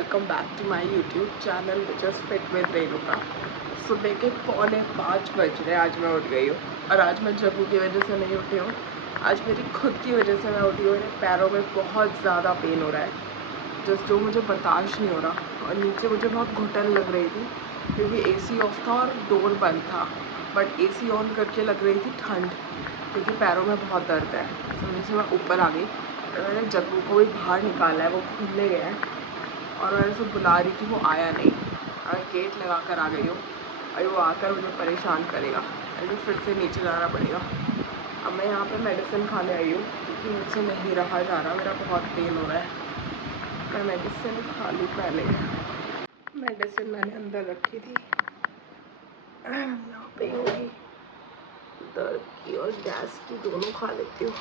Welcome back to my YouTube channel which is fit with Renuka. सुबह के 4:45 बज रहे, आज मैं उठ गई हूँ। और आज मैं जग्गू की वजह से नहीं उठी हूँ, आज मेरी खुद की वजह से मैं उठी हूँ। मेरे पैरों में बहुत ज़्यादा पेन हो रहा है, जो मुझे बर्दाश्त नहीं हो रहा। और नीचे मुझे बहुत घुटन लग रही थी क्योंकि AC ऑफ था और डोर बंद था, बट AC ऑन करके लग रही थी ठंड, क्योंकि पैरों में बहुत दर्द है। इस वजह से मैं ऊपर आ गई और मैंने जग्गू को भी बाहर निकाला है, वो घूमने गया है। और मैं उसे बुला रही थी, वो आया नहीं। मैं गेट लगा कर आ गई हूँ और वो आकर मुझे परेशान करेगा, मुझे फिर से नीचे जाना पड़ेगा। अब मैं यहाँ पे मेडिसिन खाने आई हूँ क्योंकि मुझसे नहीं रहा जा रहा, मेरा बहुत पेन हो रहा है। मैं मेडिसिन खा लूँ पहले। मेडिसिन मैंने अंदर रखी थी, यहाँ पे होगी। दर्द की और गैस की दोनों खा लेती हूँ।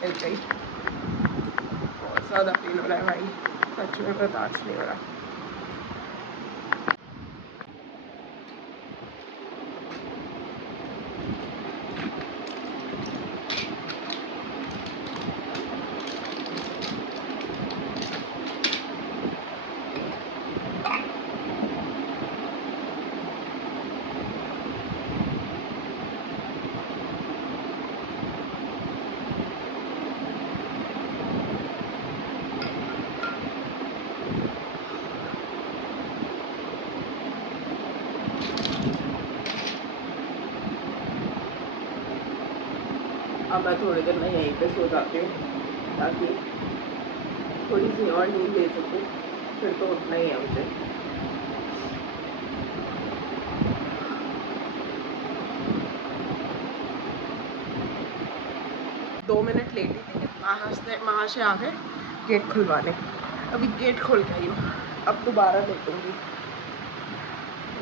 मिल गई। बहुत ज़्यादा पेन हो रहा है भाई, सच में बर्दाश्त नहीं हो रहा। अब मैं थोड़ी देर में यहीं पे सो जाती हूँ ताकि थोड़ी सी और नींद ले सकूँ, फिर तो उठना ही है मुझे। दो मिनट लेटी थी कि महाशय आ गए गेट खुलवाने। अभी गेट खोल के आई हूँ, अब दोबारा लेटूँगी।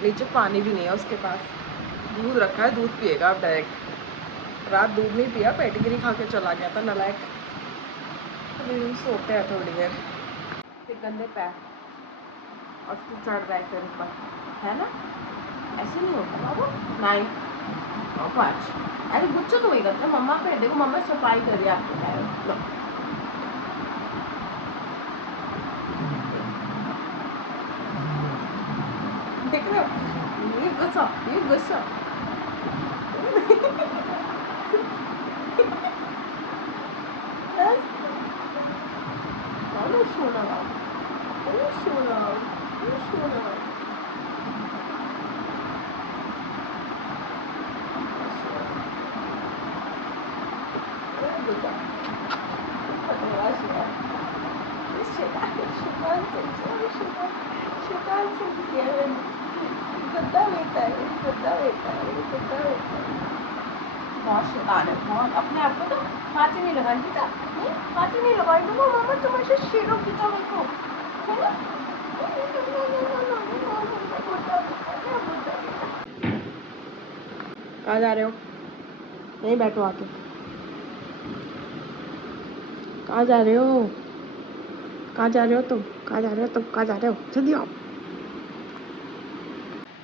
नीचे पानी भी नहीं है उसके पास, दूध रखा है, दूध पिएगा अब डायरेक्ट। रात दूध नहीं पिया, पेडिग्री खा के चला गया था नालायक। अभी सोते हैं थोड़ी देर। गंदे पैर और तू चढ़ रहा है फिर ऊपर, है ना? ऐसे नहीं होता बाबू। 9 और 5। अरे बच्चों तो वही करते हैं। मम्मा पे देखो, मम्मा सफाई कर रही है आपके पैरों। लो देख रहे हो, ये गुस्सा, ये गुस्सा। सोना सोना सोना। बहुत शैतान है, बहुत। अपने आप को तो हाथ ही नहीं लगाई बेटा, हाथ ही नहीं लगाई। देखो मामा तुम ऐसे शेरों की तरह देखो, है ना? कहाँ जा रहे हो? नहीं बैठो आके। कहाँ जा रहे हो? कहाँ जा रहे हो तुम? कहाँ जा रहे हो तुम? कहाँ जा रहे हो? जल्दी आओ।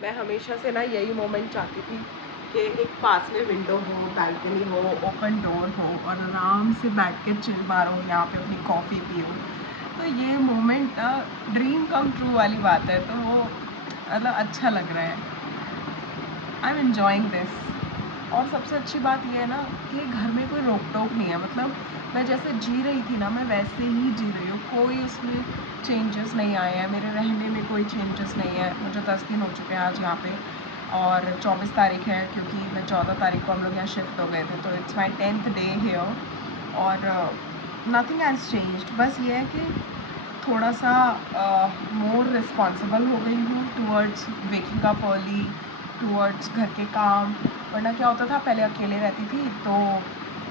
मैं हमेशा से ना यही मोमेंट चाहती थी कि एक पास में विंडो हो, बैल्कनी हो, ओपन डोर हो और आराम से बैठ के चिल मारो, यहाँ पे अपनी कॉफ़ी पियो। तो ये मोमेंट ड्रीम कम ट्रू वाली बात है, तो वो मतलब अच्छा लग रहा है। I am enjoying this. और सबसे अच्छी बात यह है ना कि घर में कोई रोक टोक नहीं है। मतलब मैं जैसे जी रही थी ना, मैं वैसे ही जी रही हूँ। कोई उसमें चेंजेस नहीं आए हैं, मेरे रहने में कोई चेंजेस नहीं है। मुझे 10 दिन हो चुके हैं आज यहाँ पे, और 24 तारीख है क्योंकि मैं 14 तारीख को हम लोग यहाँ शिफ्ट हो गए थे, तो it's my 10th day here. और नथिंग हैज़ चेंज्ड। बस ये है कि थोड़ा सा मोर रिस्पॉन्सिबल हो गई हूँ towards waking up early, towards घर के काम। वरना क्या होता था, पहले अकेले रहती थी तो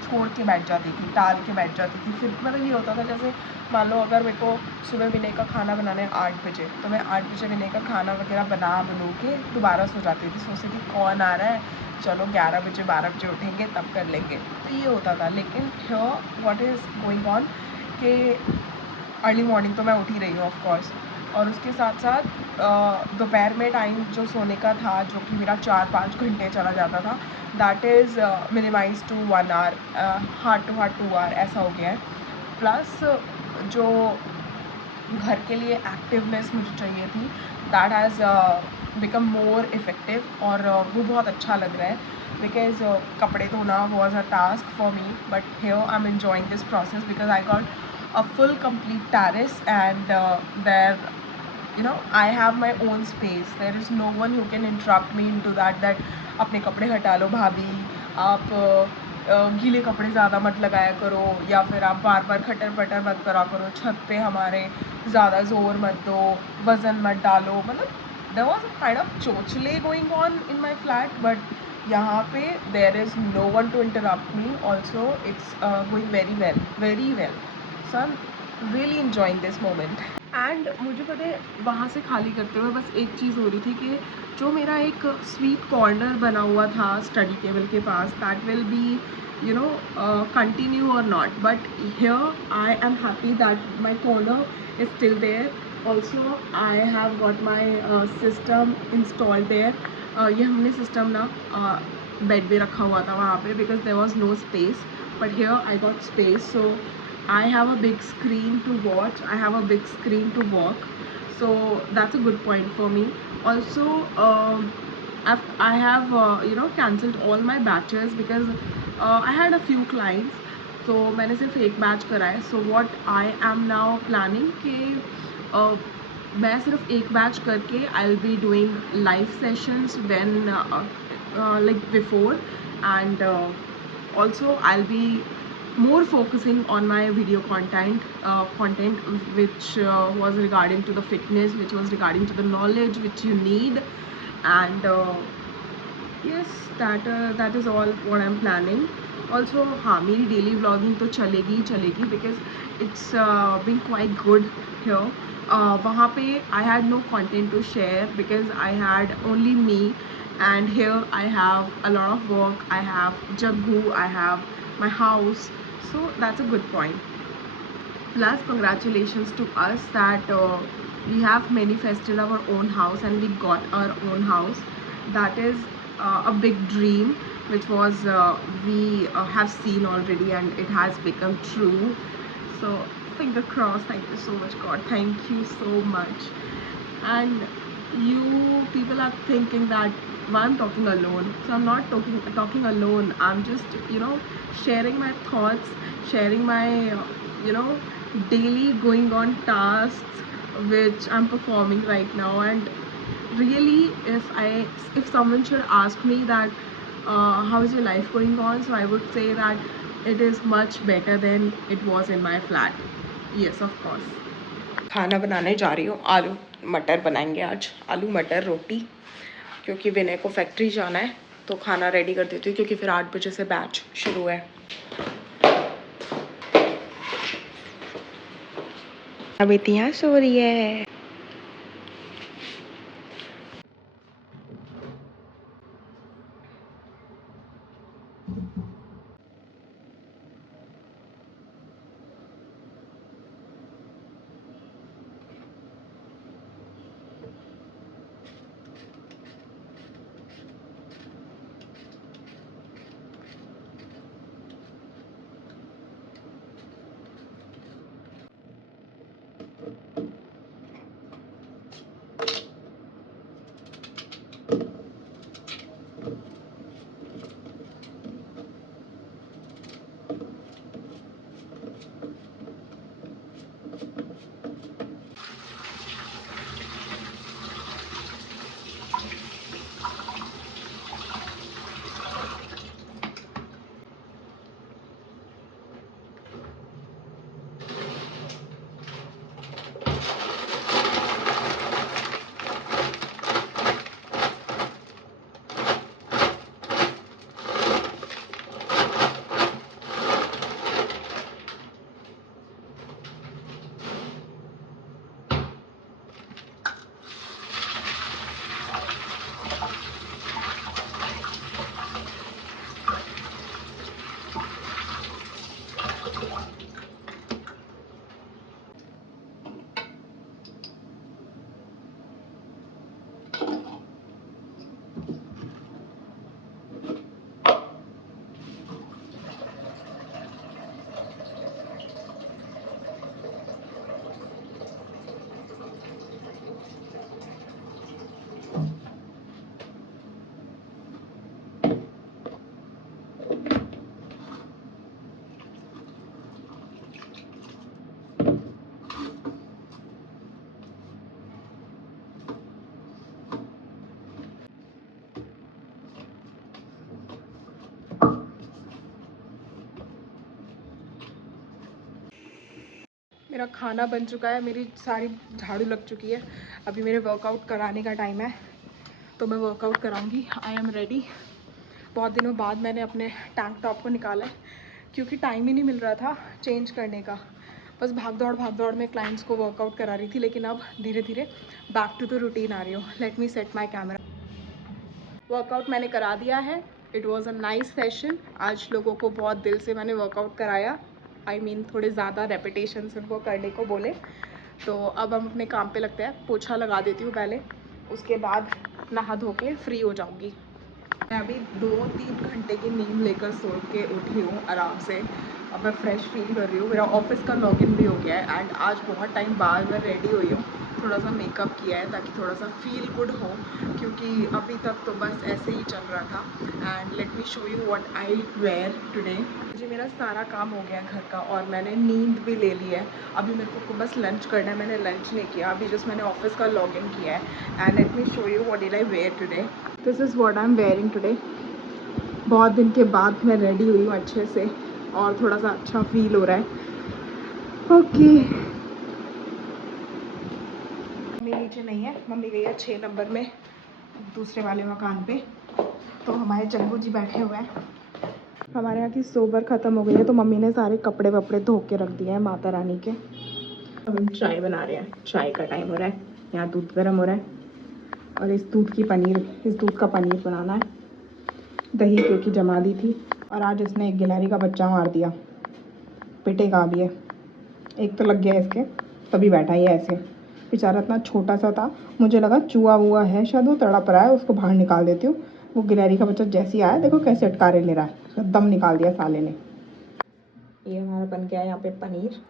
छोड़ के बैठ जाती थी, टाल के बैठ जाती थी। फिर मतलब ये होता था जैसे मान लो अगर मेरे को सुबह विनय का खाना बनाना है 8 बजे, तो मैं 8 बजे विनय का खाना वगैरह बनू के दोबारा सो जाती थी। सोचती थी कौन आ रहा है, चलो 11 बजे 12 बजे उठेंगे तब कर लेंगे, तो ये होता था। लेकिन here what is going on कि अर्ली मॉर्निंग तो मैं उठ ही रही हूँ ऑफकोर्स, और उसके साथ साथ दोपहर में टाइम जो सोने का था, जो कि मेरा 4-5 घंटे चला जाता था, that is minimize to 1 hour, hard to 2 hour ऐसा हो गया है। प्लस जो घर के लिए एक्टिवनेस मुझे चाहिए थी, that has become more effective, और वो बहुत अच्छा लग रहा है। बिकॉज कपड़े धोना was a task for me, but here I am enjoying this process because I got a full complete terrace, and there, you know, I have my own space. There is no one who can interrupt me into that अपने कपड़े हटा लो भाभी, आप गीले कपड़े ज़्यादा मत लगाया करो, या फिर आप बार बार खटर पटर मत करा करो, छत पे हमारे ज़्यादा ज़ोर मत दो, वज़न मत डालो। मतलब there was a kind of चोचले going on in my flat, but यहाँ पे there is no one to interrupt me. Also it's going very well, so I'm really enjoying this moment. And मुझे पता है, वहाँ से खाली करते हुए बस एक चीज़ हो रही थी कि जो मेरा एक स्वीट कॉर्नर बना हुआ था स्टडी टेबल के पास, that will be, you know, continue or not, but here I am happy that my corner is still there. Also I have got my system installed there. ये हमने system ना bed पे रखा हुआ था वहाँ पे, because there was no space, but here I got space, so I have a big screen to watch, I have a big screen to work, so that's a good point for me. Also I have you know, cancelled all my batches because I had a few clients, तो मैंने सिर्फ एक batch करा है. So what I am now planning कि मैं सिर्फ एक बैच करके I'll be doing live sessions when like before, and also I'll be more focusing on my video content which was regarding to the fitness, which was regarding to the knowledge which you need, and yes, that is all what I'm planning. Also हाँ, मेरी daily vlogging तो चलेगी ही चलेगी, because it's been quite good here. वहाँ पे I had no content to share because I had only me, and here I have a lot of work, I have Jaggu, I have my house, so that's a good point. Plus congratulations to us that we have manifested our own house and we got our own house. That is a big dream which was we have seen already, and it has become true. So finger crossed. Thank you so much, God, thank you so much. And you people are thinking that why I'm talking alone. So I'm not talking alone, I'm just, you know, sharing my thoughts, sharing my you know, daily going on tasks which I'm performing right now. And really, if someone should ask me that how is your life going on, so I would say that it is much better than it was in my flat. Yes, of course. खाना बनाने जा रही हूँ, आलू मटर बनाएंगे आज, आलू मटर रोटी, क्योंकि विनय को फैक्ट्री जाना है, तो खाना रेडी कर देती हूँ क्योंकि फिर 8 बजे से बैच शुरू है. अब इतिहास सो रही है. मेरा खाना बन चुका है, मेरी सारी झाड़ू लग चुकी है। अभी मेरे वर्कआउट कराने का टाइम है, तो मैं वर्कआउट कराऊंगी। I am ready. बहुत दिनों बाद मैंने अपने टैंक टॉप को निकाला है, क्योंकि टाइम ही नहीं मिल रहा था चेंज करने का। बस भाग दौड़ में क्लाइंट्स को वर्कआउट करा रही थी, लेकिन अब धीरे धीरे बैक टू द रूटीन आ रही हूँ। Let me set my camera. Workout मैंने करा दिया है। It was a nice session. आज लोगों को बहुत दिल से मैंने वर्कआउट कराया। आई मीन थोड़े ज़्यादा रेपिटेशंस उनको करने को बोले। तो अब हम अपने काम पे लगते हैं। पोछा लगा देती हूँ पहले, उसके बाद नहा धो के फ्री हो जाऊँगी। मैं अभी 2-3 घंटे की नींद लेकर सो के उठी हूँ आराम से। अब मैं फ्रेश फील कर रही हूँ। मेरा ऑफिस का लॉगिन भी हो गया है एंड आज बहुत टाइम बाद मैं रेडी हुई हूँ। थोड़ा सा मेकअप किया है ताकि थोड़ा सा फील गुड हो, क्योंकि अभी तक तो बस ऐसे ही चल रहा था। And let me show you what I wear today. जी मेरा सारा काम हो गया है घर का, और मैंने नींद भी ले ली है। अभी मेरे को बस लंच करना है। मैंने लंच नहीं किया अभी, जस्ट मैंने ऑफिस का लॉगिन किया है। And let me show you what did I wear today. This is what I am wearing today. बहुत दिन के बाद मैं रेडी हुई हूँ अच्छे से, और थोड़ा सा अच्छा फील हो रहा है। ओके मम्मी नीचे नहीं है, मम्मी गई है 6 नंबर में दूसरे वाले मकान पे। तो हमारे जग्गू जी बैठे हुए हैं। हमारे यहाँ की सोबर ख़त्म हो गई है, तो मम्मी ने सारे कपड़े वपड़े धो के रख दिए हैं माता रानी के। अब हम चाय बना रहे हैं। चाय का टाइम हो रहा है। यहाँ दूध गर्म हो रहा है, और इस दूध का पनीर बनाना है। दही क्योंकि जमा दी थी, और आज इसने एक गिलहरी का बच्चा मार दिया। पिटेगा भी है। एक तो लग गया इसके, तभी बैठा ही है ऐसे। बेचारा इतना छोटा सा था, मुझे लगा चूहा वूहा है शायद, वो तड़प रहा है, उसको बाहर निकाल देती हूँ। वो गिलहरी का बच्चा जैसे ही आया, देखो कैसे अटकारे ले रहा है, उसका दम निकाल दिया साले ने। ये हमारा बन गया है यहाँ पे पनीर।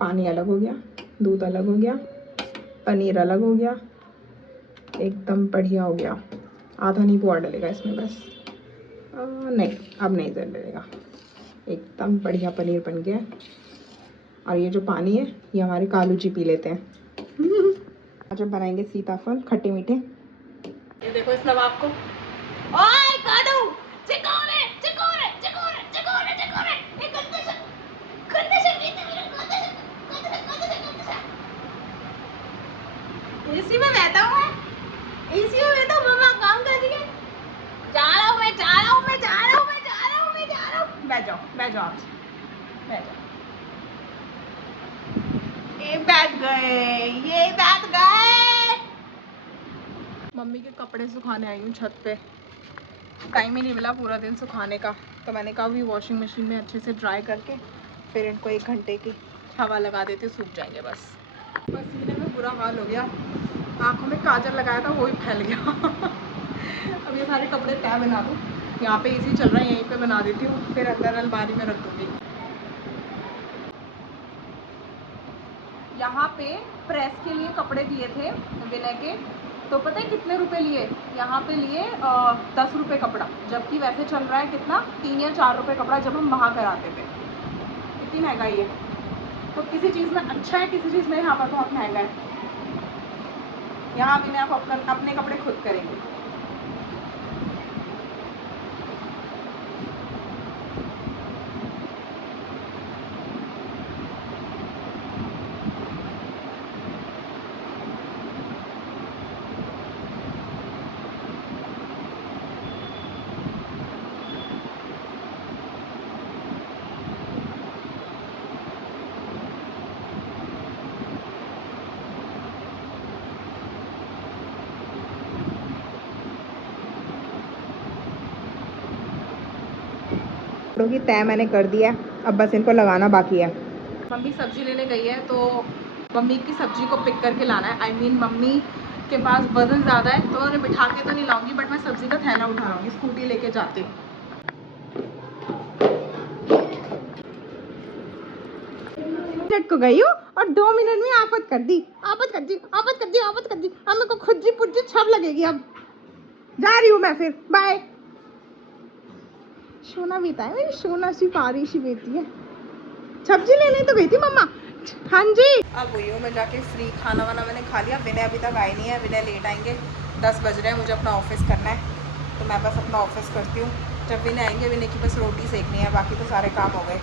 पानी अलग हो गया, दूध अलग हो गया, पनीर अलग हो गया, एकदम बढ़िया हो गया। आधा नींबू और डलेगा इसमें बस। नहीं, अब नहीं डलेगा। एकदम बढ़िया पनीर बन गया। और ये जो पानी है, ये हमारे कालू जी पी लेते हैं। आज हम बनाएंगे सीताफल खट्टे मीठे। ये देखो इस नवाब को। ओए कालू, चिकोरे चिकोरे चिकोरे चिकोरे चिकोरे, ये गंदे से पीते मेरे गंदे से। एसी में बैठा हुआ है, एसी में बैठा मम्मा काम कर रही है। जा रहा हूँ मैं, जा रहा हूँ मैं, जा रहा हूँ मैं, जा रहा हूँ मैं, जा रहा हूँ। बैठ जाओ आप, बैठ जाओ। ये बैठ गए। मम्मी के कपड़े सुखाने आई हूँ छत पे। टाइम ही नहीं मिला पूरा दिन सुखाने का, तो मैंने कहा अभी वॉशिंग मशीन में अच्छे से ड्राई करके फिर इनको 1 घंटे की हवा लगा देते, सूख जाएंगे बस। पसीने में बुरा हाल हो गया। आँखों में काजल लगाया था, वो ही फैल गया। अब ये सारे कपड़े तय बना दूँ। यहाँ पे एसी चल रहा है, यहीं पे बना देती हूँ, फिर अंदर अलमारी में रख दूँगी। यहाँ पे प्रेस के लिए कपड़े दिए थे विनय के, तो पता है कितने रुपए लिए? यहाँ पे लिए 10 रुपये कपड़ा, जबकि वैसे चल रहा है कितना, 3 या 4 रुपये कपड़ा जब हम वहाँ कराते थे। इतनी महंगाई है, तो किसी चीज़ में अच्छा है, किसी चीज़ में यहाँ पर बहुत महंगा है। यहाँ भी आप अपने कपड़े खुद करेंगे। कपड़ों की तय मैंने कर दिया, अब बस इनको लगाना बाकी है। मम्मी सब्जी लेने गई है, तो मम्मी की सब्जी को पिक करके लाना है। आई मीन मम्मी के पास वजन ज़्यादा है, तो उन्हें बिठा के तो नहीं लाऊंगी, बट मैं सब्जी का थैला उठा लाऊंगी, स्कूटी लेके जाती हूँ। को गई हूँ और 2 मिनट में आफत कर दी। अब मेरे को खुज्जी पुज्जी छब लगेगी। अब जा रही हूँ मैं, फिर बाय। सोना बीता है मेरी, सोना सी पारी सी बेटी है। सब्जी लेने तो गई थी मम्मा, हाँ जी। अब हुई हूँ मैं जाके फ्री, खाना वाना मैंने खा लिया। विनय अभी तक आए नहीं है, विनय लेट आएंगे, 10 बज रहे हैं, मुझे अपना ऑफिस करना है, तो मैं बस अपना ऑफिस करती हूँ। जब विनय आएंगे, विनय की बस रोटी सेकनी है, बाकी तो सारे काम हो गए।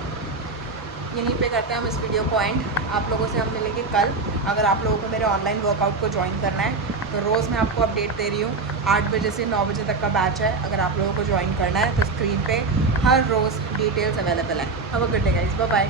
यहीं पे करते हैं हम इस वीडियो को एंड। आप लोगों से हम मिलेंगे कल। अगर आप लोगों को मेरे ऑनलाइन वर्कआउट को ज्वाइन करना है तो रोज़ मैं आपको अपडेट दे रही हूँ। 8 बजे से 9 बजे तक का बैच है। अगर आप लोगों को ज्वाइन करना है तो स्क्रीन पे हर रोज़ डिटेल्स अवेलेबल है। Have a good day guys, bye bye.